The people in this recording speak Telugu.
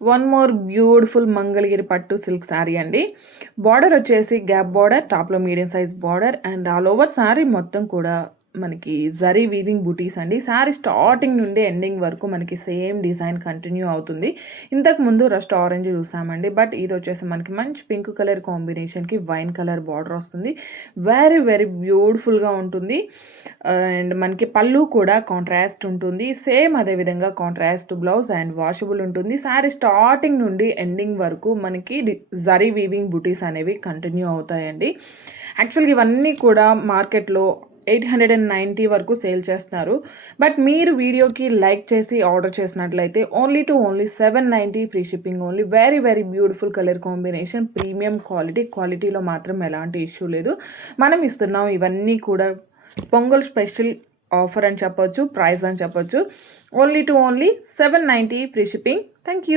వన్ మోర్ బ్యూటిఫుల్ మంగళగిరి పట్టు సిల్క్ శారీ అండి. బార్డర్ వచ్చేసి గ్యాప్ బార్డర్, టాప్లో medium size border and all over sari మొత్తం కూడా మనకి జరీ వీవింగ్ బుటీస్ అండి. శారీ స్టార్టింగ్ నుండి ఎండింగ్ వరకు మనకి సేమ్ డిజైన్ కంటిన్యూ అవుతుంది. ఇంతకు ముందు రస్ట్ ఆరెంజ్ చూసామండి, బట్ ఇది వచ్చేసి మనకి మంచి పింక్ కలర్ కాంబినేషన్కి వైన్ కలర్ బార్డర్ వస్తుంది. వెరీ వెరీ బ్యూటిఫుల్గా ఉంటుంది. అండ్ మనకి పళ్ళు కూడా కాంట్రాస్ట్ ఉంటుంది. సేమ్ అదేవిధంగా కాంట్రాస్ట్ బ్లౌజ్ అండ్ వాషబుల్ ఉంటుంది. శారీ స్టార్టింగ్ నుండి ఎండింగ్ వరకు మనకి జరీ వీవింగ్ బుటీస్ అనేవి కంటిన్యూ అవుతాయండి. యాక్చువల్గా ఇవన్నీ కూడా మార్కెట్లో 890 వరకు సేల్ చేస్తున్నారు. బట్ మీరు వీడియోకి లైక్ చేసి ఆర్డర్ చేసినట్లయితే only 790 free shipping only. Very very beautiful colour combination, premium క్వాలిటీలో మాత్రం ఎలాంటి ఇష్యూ లేదు. మనం ఇస్తున్నాం ఇవన్నీ కూడా పొంగల్ స్పెషల్ ఆఫర్ అని చెప్పొచ్చు, ప్రైస్ అని చెప్పొచ్చు. Only 790 free shipping. Thank you.